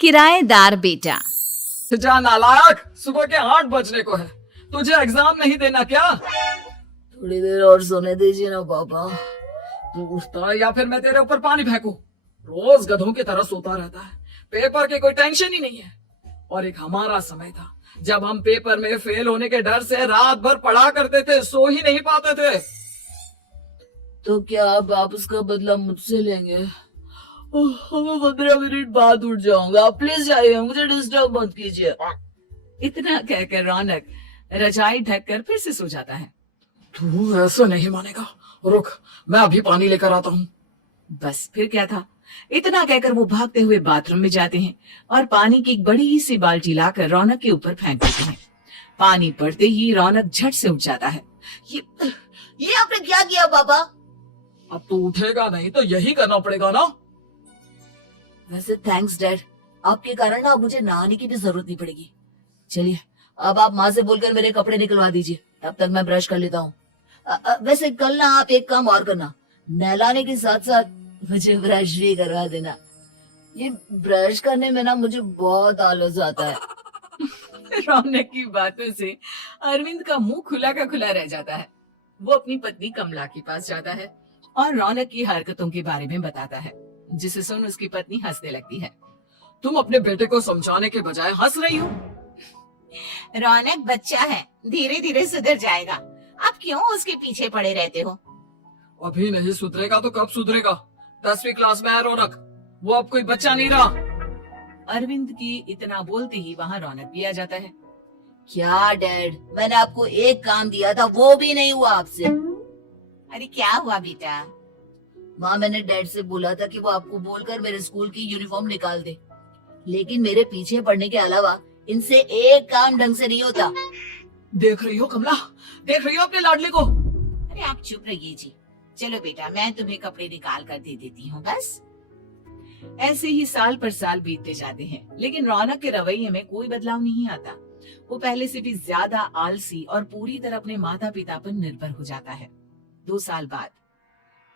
किराएदार बेटा। जा नालायक, सुबह के 8 बजने को है, तुझे एग्जाम नहीं देना क्या? थोड़ी देर और सोने दीजिए ना पापा। तू उठता है या फिर मैं तेरे ऊपर पानी फेंकूं? रोज गधों की तरह सोता रहता है, पेपर की कोई टेंशन ही नहीं है। और एक हमारा समय था जब हम पेपर में फेल होने के डर से रात भर पढ़ा करते थे, सो ही नहीं पाते थे। तो क्या अब आप उसका बदला मुझसे लेंगे? मैं 15 मिनट बाद उठ जाऊंगा, आप प्लीज जाइए, मुझे डिस्टर्ब मत कीजिए। इतना कहकर रौनक रजाई ढककर फिर से सो जाता है। तू ऐसा नहीं मानेगा, रुक मैं अभी पानी लेकर आता हूँ। बस फिर क्या था, इतना कहकर वो भागते हुए बाथरूम में जाते हैं और पानी की एक बड़ी सी बाल्टी लाकर रौनक के ऊपर फेंक देते हैं। पानी पड़ते ही रौनक झट से उठ जाता है। ये आपने क्या किया पापा? अब तू उठेगा नहीं तो यही करना पड़ेगा ना। वैसे थैंक्स डैड, आपके कारण ना अब मुझे नहाने की भी जरूरत नहीं पड़ेगी। चलिए अब आप माँ से बोलकर मेरे कपड़े निकलवा दीजिए, तब तक मैं ब्रश कर लेता हूँ। वैसे कल ना आप एक काम और करना, नहलाने के साथ साथ मुझे ब्रश भी करवा देना। ये ब्रश करने में ना मुझे बहुत आलस आता है। रौनक की बातों से अरविंद का मुंह खुला का खुला रह जाता है। वो अपनी पत्नी कमला के पास जाता है और रौनक की हरकतों के बारे में बताता है, जिसे सुन उसकी पत्नी हंसने लगती है। तुम अपने बेटे को समझाने के बजाय हंस रही हो। रौनक बच्चा है, धीरे धीरे सुधर जाएगा, आप क्यों उसके पीछे पड़े रहते हो? अभी नहीं सुधरेगा तो कब सुधरेगा? 10वीं क्लास में है रौनक, वो अब कोई बच्चा नहीं रहा। अरविंद की इतना बोलते ही वहाँ रौनक भी आ जाता है। क्या डैड, मैंने आपको एक काम दिया था, वो भी नहीं हुआ आपसे। अरे क्या हुआ बेटा? माँ, मैंने डैड से बोला था कि वो आपको बोलकर मेरे स्कूल की यूनिफॉर्म निकाल दे, लेकिन मेरे पीछे पड़ने के अलावा इनसे एक काम ढंग से नहीं होता। देख रही हो कमला, देख रही हो अपने लाडले को? अरे आप चुप रहिए जी। चलो बेटा, मैं तुम्हें कपड़े निकाल कर दे देती हूँ बस। ऐसे ही साल पर साल बीतते जाते हैं, लेकिन रौनक के रवैये में कोई बदलाव नहीं आता। वो पहले से भी ज्यादा आलसी और पूरी तरह अपने माता पिता पर निर्भर हो जाता है। 2 साल बाद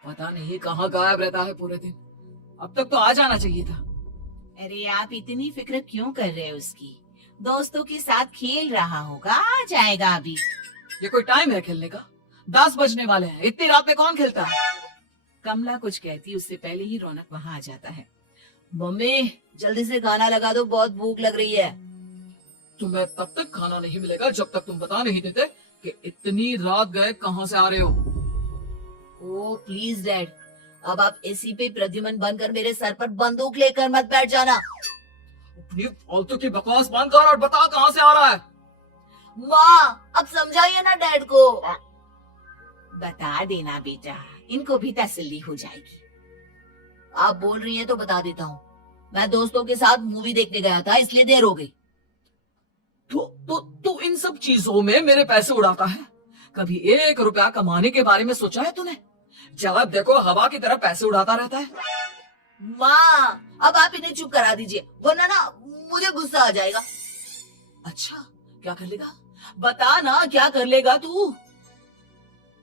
पता नहीं कहाँ गायब रहता है पूरे दिन, अब तक तो आ जाना चाहिए था। अरे आप इतनी फिक्र क्यों कर रहे हो उसकी? दोस्तों के साथ खेल रहा होगा, आ जाएगा अभी। ये कोई टाइम है खेलने का? 10 बजने वाले हैं, इतनी रात में कौन खेलता है? कमला कुछ कहती उससे पहले ही रौनक वहाँ आ जाता है। मम्मी जल्दी से खाना लगा दो, बहुत भूख लग रही है। तुम्हें तब तक खाना नहीं मिलेगा जब तक तुम बता नहीं देते कि इतनी रात गए कहाँ से आ रहे हो। ओ प्लीज डैड, अब आप एसी पे प्रद्युमन बनकर मेरे सर पर बंदूक लेकर मत बैठ जाना। अपनी फालतू की बकवास बंद कर और बता कहाँ से आ रहा है। माँ अब समझाइए ना डैड को। बता देना बेटा, इनको भी तसल्ली हो जाएगी। आप बोल रही हैं तो बता देता हूँ, मैं दोस्तों के साथ मूवी देखने गया था, इसलिए देर हो गई। तू इन सब चीजों में मेरे पैसे उड़ाता है? कभी 1 रुपया कमाने के बारे में सोचा है तूने? जब देखो हवा की तरह पैसे उड़ाता रहता है। माँ अब आप इन्हें चुप करा दीजिए, वरना ना मुझे गुस्सा आ जाएगा। अच्छा क्या कर लेगा? बता ना, क्या कर लेगा तू?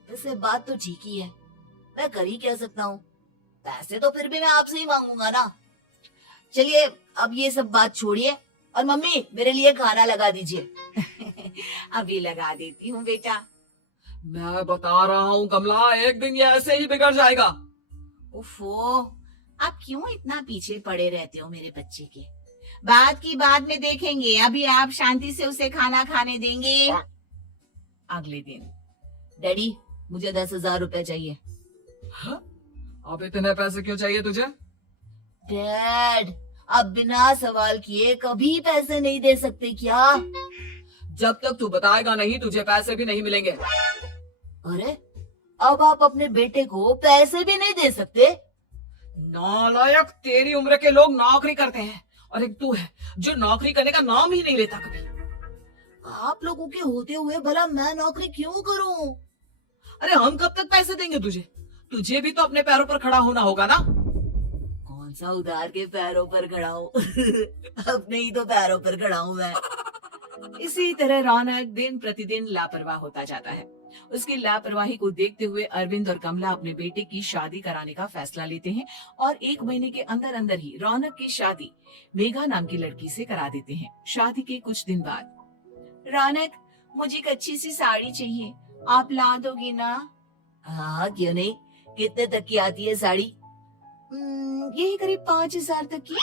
वैसे बात तो ठीक ही है, मैं कर ही क्या सकता हूँ, पैसे तो फिर भी मैं आपसे ही मांगूंगा ना। चलिए अब ये सब बात छोड़िए और मम्मी मेरे लिए खाना लगा दीजिए। अभी लगा देती हूँ बेटा। मैं बता रहा हूँ कमला, एक दिन ये ऐसे ही बिगड़ जाएगा। उफो, आप क्यों इतना पीछे पड़े रहते हो मेरे बच्चे के? बात की बाद में देखेंगे, अभी आप शांति से उसे खाना खाने देंगे। अगले दिन। डैडी मुझे 10,000 रुपए चाहिए। हाँ? अब इतने पैसे क्यों चाहिए तुझे? डैड आप बिना सवाल किए कभी पैसे नहीं दे सकते क्या? जब तक तू बताएगा नहीं तुझे पैसे भी नहीं मिलेंगे। अरे अब आप अपने बेटे को पैसे भी नहीं दे सकते? नालायक, तेरी उम्र के लोग नौकरी करते हैं और एक तू है जो नौकरी करने का नाम ही नहीं लेता कभी। आप लोगों के होते हुए भला मैं नौकरी क्यों करूं? अरे हम कब तक पैसे देंगे तुझे? तुझे भी तो अपने पैरों पर खड़ा होना होगा ना। कौन सा उधार के पैरों पर खड़ा हूँ? अपने ही तो पैरों पर खड़ा हूँ मैं। इसी तरह रौनक दिन प्रतिदिन लापरवाह होता जाता है उसकी लापरवाही को देखते हुए अरविंद और कमला अपने बेटे की शादी कराने का फैसला लेते हैं और 1 महीने के अंदर अंदर ही रौनक की शादी मेघा नाम की लड़की से करा देते हैं। शादी के कुछ दिन बाद, रौनक, मुझे एक अच्छी सी साड़ी चाहिए, आप ला दोगे ना? हाँ, क्यों नहीं। कितने तक की आती है साड़ी? यही करीब 5,000 तक की।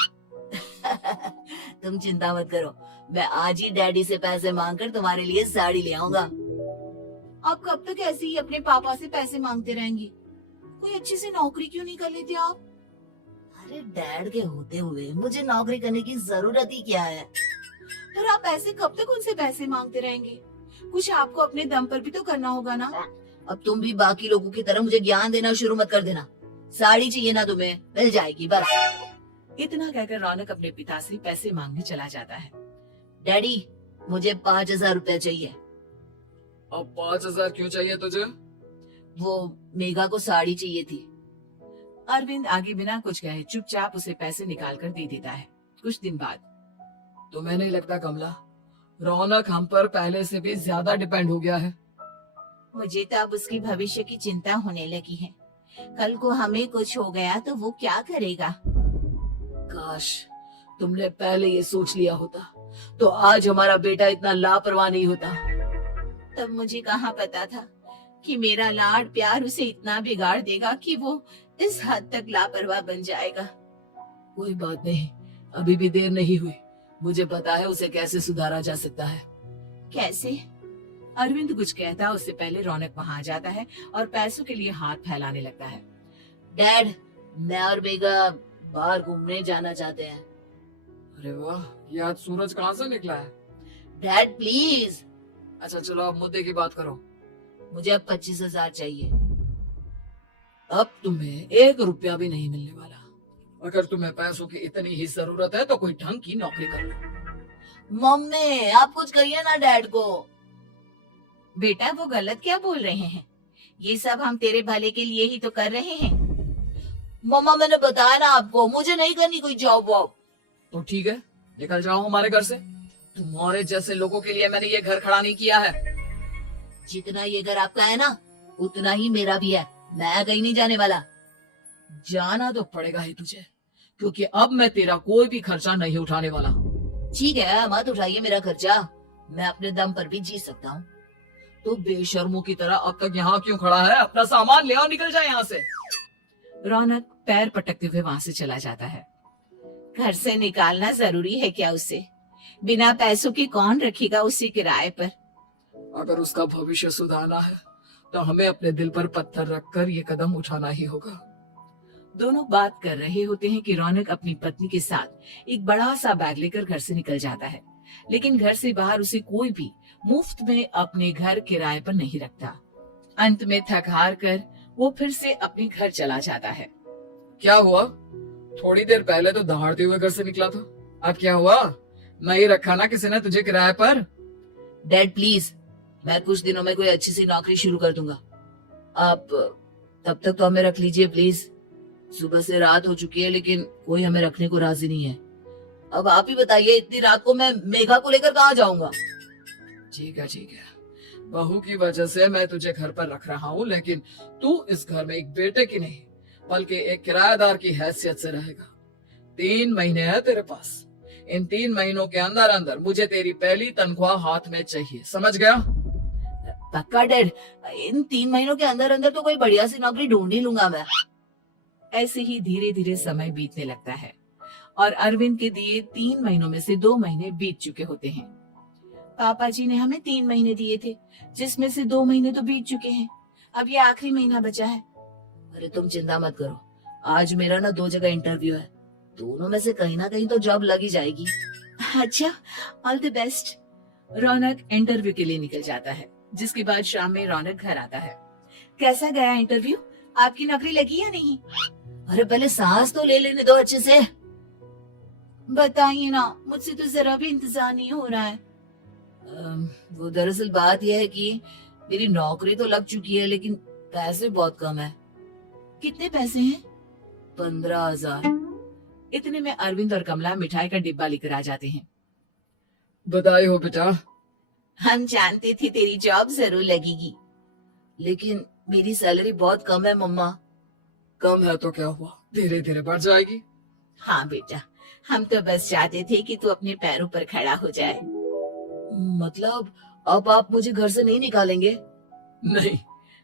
तुम चिंता मत करो, मैं आज ही डैडी से पैसे मांगकर तुम्हारे लिए साड़ी ले आऊंगा। आप कब तक ऐसे ही अपने पापा से पैसे मांगते रहेंगे? कोई अच्छी सी नौकरी क्यों नहीं कर लेते आप? अरे डैड के होते हुए मुझे नौकरी करने की जरूरत ही क्या है? फिर आप ऐसे कब तक उनसे पैसे मांगते रहेंगे? कुछ आपको अपने दम पर भी तो करना होगा ना। अब तुम भी बाकी लोगों की तरह मुझे ज्ञान देना शुरू मत कर देना। साड़ी चाहिए ना तुम्हें, मिल जाएगी बस। इतना कहकर रौनक अपने पिता से पैसे मांगने चला जाता है। डैडी, मुझे 5,000 रुपया चाहिए। अब 5,000 क्यों चाहिए तुझे? वो मेघा को साड़ी चाहिए थी। अरविंद आगे बिना कुछ कहे चुपचाप उसे पैसे निकाल कर दे देता है। कुछ दिन बाद, तुम्हें नहीं लगता कमला, रौनक हम पर पहले से भी ज्यादा डिपेंड हो गया है? मुझे तो अब उसके भविष्य की चिंता होने लगी है। कल को हमें कुछ हो गया तो वो क्या करेगा? काश तुमने पहले ये सोच लिया होता तो आज हमारा बेटा इतना लापरवाह नहीं होता। तब मुझे कहाँ पता था कि मेरा लाड प्यार उसे इतना बिगाड़ देगा कि वो इस हद तक लापरवाह बन जाएगा। कोई बात नहीं, अभी भी देर नहीं हुई। मुझे पता है उसे कैसे सुधारा जा सकता है। कैसे? अरविंद कुछ कहता उससे पहले रौनक वहां आ जाता है और पैसों के लिए हाथ फैलाने लगता है। डैड, मैं और मेघा बाहर घूमने जाना चाहते हैं। अरे वाह, ये आज सूरज कहाँ से निकला है? Dad please. अच्छा चलो अब मुद्दे की बात करो। मुझे अब 25,000 चाहिए। अब तुम्हें 1 रुपया भी नहीं मिलने वाला। अगर तुम्हें पैसों की इतनी ही जरूरत है तो कोई ढंग की नौकरी कर लो। मम्मी, आप कुछ कहिए ना डैड को। बेटा, वो गलत क्या बोल रहे हैं? ये सब हम तेरे भले के लिए ही तो कर रहे हैं। मम्मा, मैंने बताया ना आपको, मुझे नहीं करनी कोई जॉब वॉब। तो ठीक है, निकल जाओ हमारे घर से। तुम्हारे जैसे लोगों के लिए मैंने ये घर खड़ा नहीं किया है। जितना ये घर आपका है ना, उतना ही मेरा भी है। मैं कहीं नहीं जाने वाला। जाना तो पड़ेगा ही तुझे, क्योंकि अब मैं तेरा कोई भी खर्चा नहीं उठाने वाला। ठीक है, मत उठाइए मेरा खर्चा, मैं अपने दम पर भी जी सकता हूँ। तो बेशर्मों की तरह अब तक यहाँ क्यों खड़ा है? अपना सामान ले आओ, निकल जाए यहाँ से। रौनक पैर पटकते हुए वहां से चला जाता है। घर से निकालना जरूरी है क्या उसे? बिना पैसों के कौन रखेगा उसे किराए पर? अगर उसका भविष्य सुधारना है तो हमें अपने दिल पर पत्थर रखकर ये कदम उठाना ही होगा। दोनों बात कर रहे होते हैं कि रौनक अपनी पत्नी के साथ एक बड़ा सा बैग लेकर घर से निकल जाता है, लेकिन घर से बाहर उसे कोई भी मुफ्त में अपने घर किराए पर नहीं रखता। अंत में थक हार कर वो फिर से अपने घर चला जाता है। क्या हुआ? थोड़ी देर पहले तो दहाड़ते हुए घर से निकला था, अब क्या हुआ? नहीं रखा ना किसी ने तुझे किराए पर? डैड प्लीज, मैं कुछ दिनों में कोई अच्छी सी नौकरी शुरू कर दूंगा। आप तब तक तो हमें रख लीजिए प्लीज। सुबह से रात हो चुकी है लेकिन कोई हमें रखने को राजी नहीं है। अब आप ही बताइए, इतनी रात को मैं मेघा को लेकर कहाँ जाऊंगा? ठीक है ठीक है, बहू की वजह से मैं तुझे घर पर रख रहा हूँ, लेकिन तू इस घर में एक बेटे की नहीं बल्कि एक किराएदार की हैसियत से रहेगा। 3 महीने है तेरे पास। इन 3 महीनों के अंदर अंदर मुझे तेरी पहली तनख्वाह हाथ में चाहिए, समझ गया? पक्का डैड, इन 3 महीनों के अंदर अंदर तो कोई बढ़िया सी नौकरी ढूंढ ही लूंगा मैं। ऐसे ही धीरे धीरे समय बीतने लगता है और अरविंद के दिए 3 महीनों में से 2 महीने बीत चुके होते हैं। पापा जी ने हमें 3 महीने दिए थे, जिसमें से 2 महीने तो बीत चुके हैं। अब ये आखिरी महीना बचा है। अरे तुम चिंता मत करो, आज मेरा ना 2 जगह इंटरव्यू है, दोनों में से कहीं ना कहीं तो जॉब लगी जाएगी। अच्छा, all the best. Raunak interview के लिए निकल जाता है, जिसके बाद शाम में रौनक घर आता है। कैसा गया इंटरव्यू? आपकी नौकरी लगी या नहीं? अरे पहले सांस तो ले लेने दो अच्छे से। बताइए ना, मुझसे तो जरा भी इंतजार नहीं हो रहा है। वो दरअसल बात यह है कि मेरी नौकरी तो लग चुकी है लेकिन पैसे बहुत कम है। कितने पैसे हैं? 15,000। इतने में अरविंद और कमला मिठाई का डिब्बा लेकर आ जाते हैं। बधाई हो बेटा। हम जानते थे तेरी जॉब जरूर लगेगी। लेकिन मेरी सैलरी बहुत कम है मम्मा। कम है तो क्या हुआ, धीरे धीरे बढ़ जाएगी। हाँ बेटा, हम तो बस चाहते थे कि तू अपने पैरों पर खड़ा हो जाए। मतलब अब आप मुझे घर से नहीं निकालेंगे? नहीं,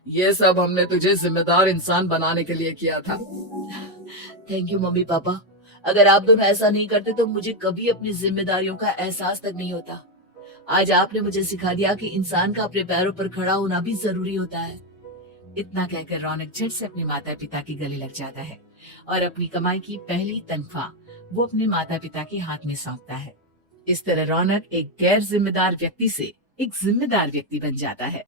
ये सब हमने तुझे जिम्मेदार इंसान बनाने के लिए किया था। Thank you mummy papa. अगर आप दोनों ऐसा नहीं करते तो मुझे कभी अपनी जिम्मेदारियों का एहसास तक नहीं होता। आज आपने मुझे सिखा दिया कि इंसान का अपने पैरों पर खड़ा होना भी जरूरी होता है। इतना कहकर रौनक झट से अपने माता पिता के गले लग जाता है और अपनी कमाई की पहली तनख्वाह वो अपने माता पिता के हाथ में सौंपता है। इस तरह रौनक एक गैर जिम्मेदार व्यक्ति से एक जिम्मेदार व्यक्ति बन जाता है।